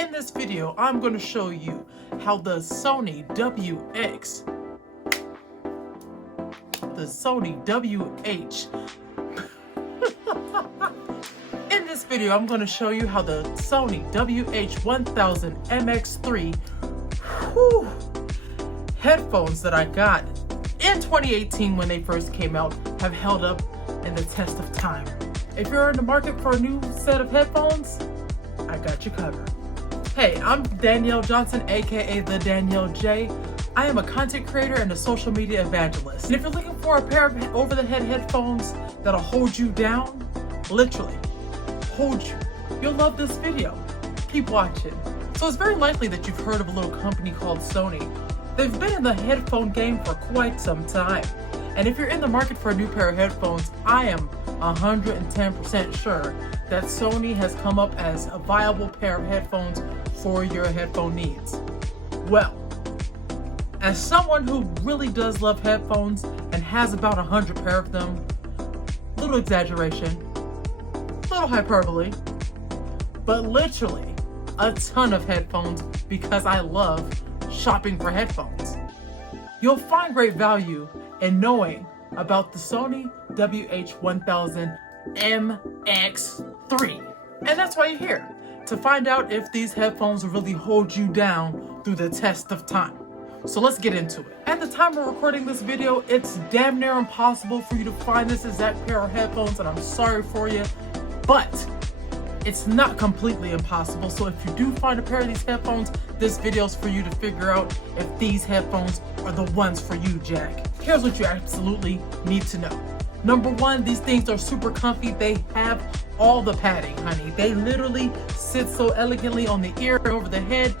In this video, I'm going to show you how the Sony WH In this video, I'm going to show you how the Sony WH-1000xm3 headphones that I got in 2018 when they first came out have held up in the test of time. If you're in the market for a new set of headphones, I got you covered. Hey, I'm Danielle Johnson, aka the Danielle J. I am a content creator and a social media evangelist. And if you're looking for a pair of over-the-head headphones that'll hold you down, literally hold you, you'll love this video. Keep watching. So it's very likely that you've heard of a little company called Sony. They've been in the headphone game for quite some time. And if you're in the market for a new pair of headphones, I am 110% sure that Sony has come up as a viable pair of headphones for your headphone needs. Well, as someone who really does love headphones and has about 100 pair of them, little exaggeration, little hyperbole, but literally a ton of headphones because I love shopping for headphones. You'll find great value in knowing about the Sony WH-1000xm3. And that's why you're here, to find out if these headphones will really hold you down through the test of time. So let's get into it. At the time of recording this video, it's damn near impossible for you to find this exact pair of headphones, and I'm sorry for you, but it's not completely impossible. So if you do find a pair of these headphones, this video is for you to figure out if these headphones are the ones for you, Jack. Here's what you absolutely need to know. Number one, these things are super comfy. They have all the padding, honey. They literally sit so elegantly on the ear and over the head.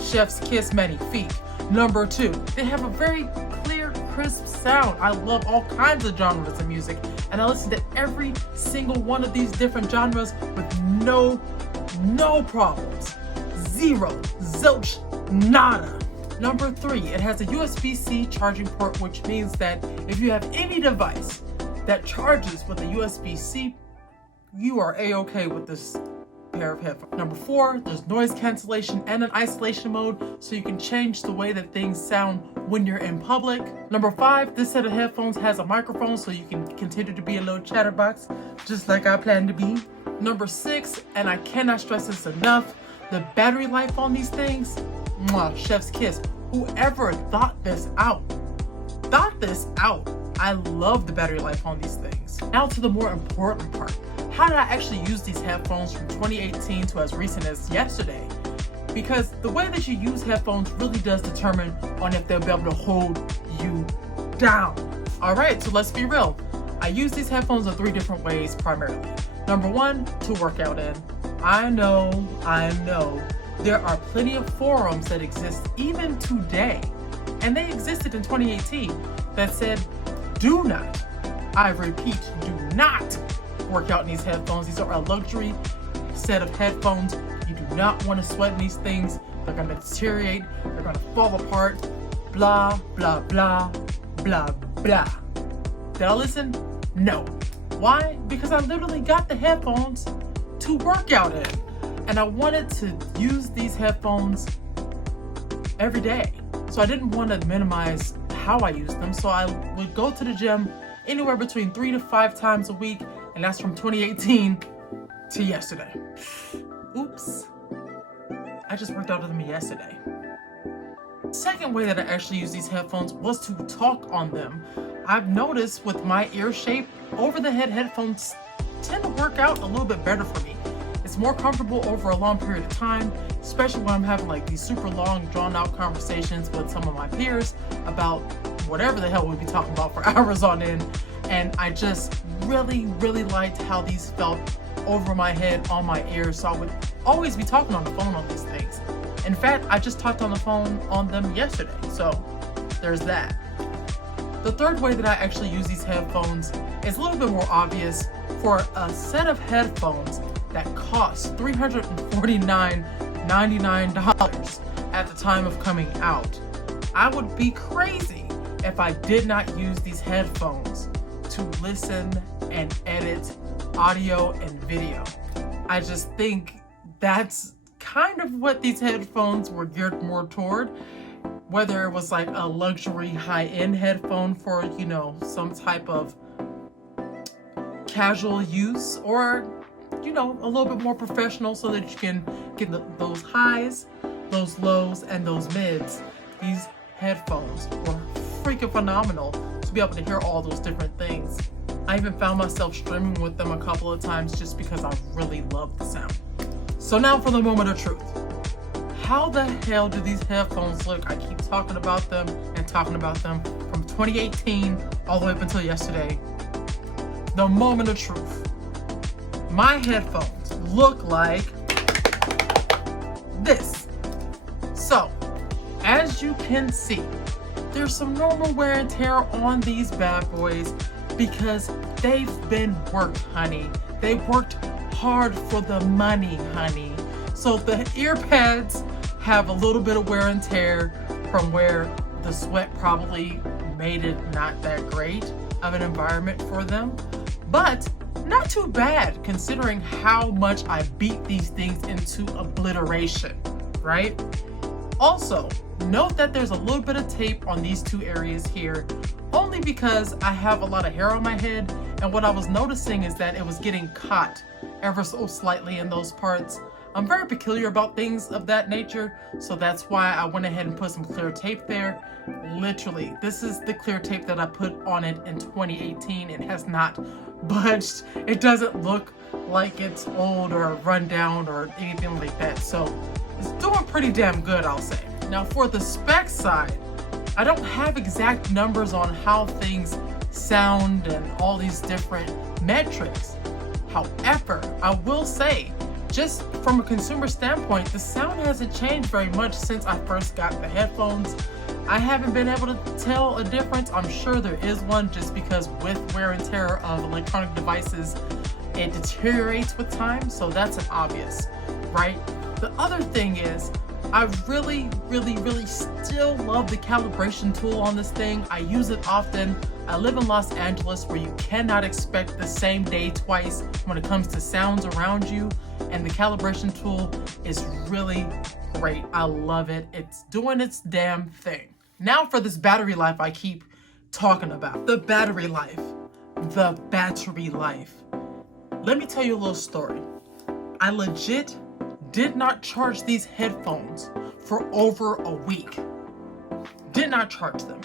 Chef's kiss, magnifique. Number two, they have a very clear, crisp sound. I love all kinds of genres of music, and I listen to every single one of these different genres with no problems. Zero, zilch, nada. Number three, it has a USB-C charging port, which means that if you have any device that charges with a USB-C, you are A-okay with this pair of headphones. Number four, there's noise cancellation and an isolation mode, so you can change the way that things sound when you're in public. Number five, this set of headphones has a microphone, so you can continue to be a little chatterbox, just like I plan to be. Number six, and I cannot stress this enough, the battery life on these things, mwah, chef's kiss. Whoever thought this out. I love the battery life on these things. Now to the more important part. How did I actually use these headphones from 2018 to as recent as yesterday? Because the way that you use headphones really does determine on if they'll be able to hold you down. All right, so let's be real. I use these headphones in 3 different ways primarily. Number one, to work out in. I know, there are plenty of forums that exist even today, and they existed in 2018, that said, do not, I repeat, do not work out in these headphones. These are a luxury set of headphones. You do not want to sweat in these things. They're going to deteriorate. They're going to fall apart. Blah, blah, blah, blah, blah. Did I listen? No. Why? Because I literally got the headphones to work out in. And I wanted to use these headphones every day. So I didn't want to minimize how I use them. So I would go to the gym anywhere between 3 to 5 times a week. And that's from 2018 to yesterday. Oops. I just worked out with them yesterday. Second way that I actually use these headphones was to talk on them. I've noticed with my ear shape, over-the-head headphones tend to work out a little bit better for me. It's more comfortable over a long period of time, especially when I'm having like these super long, drawn-out conversations with some of my peers about whatever the hell we'll be talking about for hours on end. And I just really liked how these felt over my head, on my ears, so I would always be talking on the phone on these things. In fact, I just talked on the phone on them yesterday, so there's that. The third way that I actually use these headphones is a little bit more obvious. For a set of headphones that cost $349.99 at the time of coming out, I would be crazy if I did not use these headphones to listen and edit audio and video. I just think that's kind of what these headphones were geared more toward. Whether it was like a luxury high-end headphone for, you know, some type of casual use, or, you know, a little bit more professional so that you can get those highs, those lows, and those mids. These headphones were freaking phenomenal to be able to hear all those different things. I even found myself streaming with them a couple of times just because I really love the sound. So now for the moment of truth. How the hell do these headphones look? I keep talking about them and talking about them from 2018 all the way up until yesterday. The moment of truth. My headphones look like this. So, as you can see, there's some normal wear and tear on these bad boys because they've been worked, honey. They worked hard for the money, honey. So the ear pads have a little bit of wear and tear from where the sweat probably made it not that great of an environment for them, but not too bad considering how much I beat these things into obliteration, right? Also, note that there's a little bit of tape on these two areas here, only because I have a lot of hair on my head, and what I was noticing is that it was getting caught ever so slightly in those parts. I'm very peculiar about things of that nature, so that's why I went ahead and put some clear tape there. Literally, this is the clear tape that I put on it in 2018. It has not budged. It doesn't look like it's old or run down or anything like that, so it's doing pretty damn good, I'll say. Now for the spec side, I don't have exact numbers on how things sound and all these different metrics. However, I will say, just from a consumer standpoint, the sound hasn't changed very much since I first got the headphones. I haven't been able to tell a difference. I'm sure there is one just because with wear and tear of electronic devices, it deteriorates with time, so that's an obvious, right? The other thing is, I really still love the calibration tool on this thing. I use it often. I live in Los Angeles where you cannot expect the same day twice when it comes to sounds around you, and the calibration tool is really great. I love it. It's doing its damn thing. Now for this battery life I keep talking about. The battery life. The battery life. Let me tell you a little story. I legit did not charge these headphones for over a week. Did not charge them.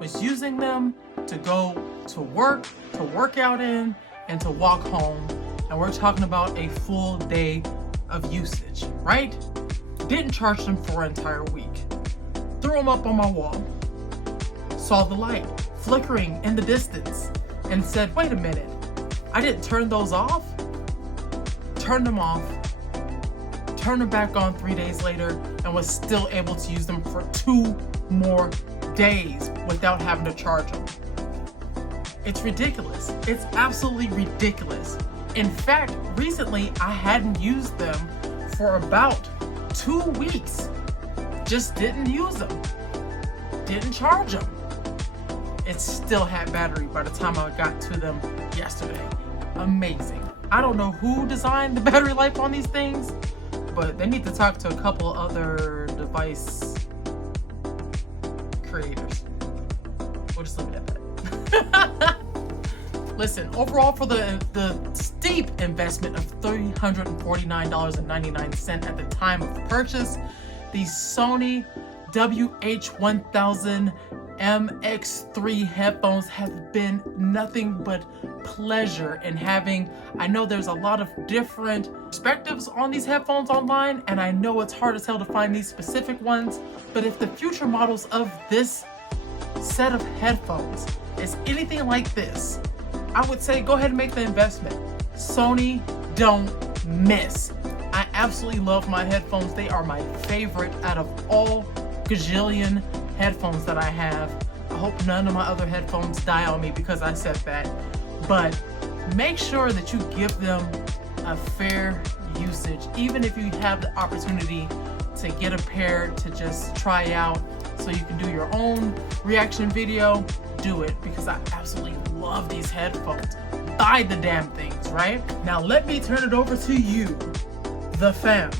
Was using them to go to work, to work out in, and to walk home. And we're talking about a full day of usage, right? Didn't charge them for an entire week. Threw them up on my wall. Saw the light flickering in the distance and said, wait a minute, I didn't turn those off? Turned them off. Turned them back on 3 days later and was still able to use them for 2 more days without having to charge them. It's ridiculous. It's absolutely ridiculous. In fact, recently I hadn't used them for about 2 weeks. Just didn't use them. Didn't charge them. It still had battery by the time I got to them yesterday. Amazing. I don't know who designed the battery life on these things, but they need to talk to a couple other device creators. We'll just leave it at that. Listen, overall for the steep investment of $349.99 at the time of purchase, the Sony WH-1000xm3 headphones have been nothing but pleasure in having. I know there's a lot of different perspectives on these headphones online, and I know it's hard as hell to find these specific ones, but if the future models of this set of headphones is anything like this, I would say go ahead and make the investment. Sony, don't miss. I absolutely love my headphones. They are my favorite out of all gajillion headphones that I have. I hope none of my other headphones die on me because I said that. But make sure that you give them a fair usage, even if you have the opportunity to get a pair to just try out so you can do your own reaction video. Do it, because I absolutely love these headphones. Buy the damn things, right? Now let me turn it over to you, the fam.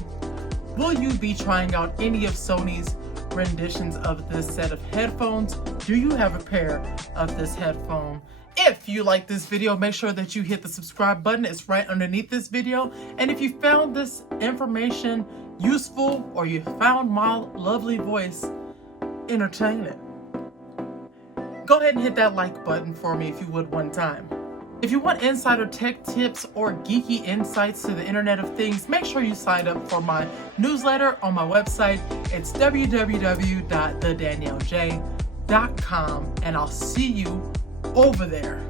Will you be trying out any of Sony's renditions of this set of headphones? Do you have a pair of this headphone? If you like this video, make sure that you hit the subscribe button. It's right underneath this video. And if you found this information useful or you found my lovely voice entertaining, go ahead and hit that like button for me if you would one time. If you want insider tech tips or geeky insights to the Internet of Things, make sure you sign up for my newsletter on my website. It's www.thedaniellej.com, and I'll see you over there.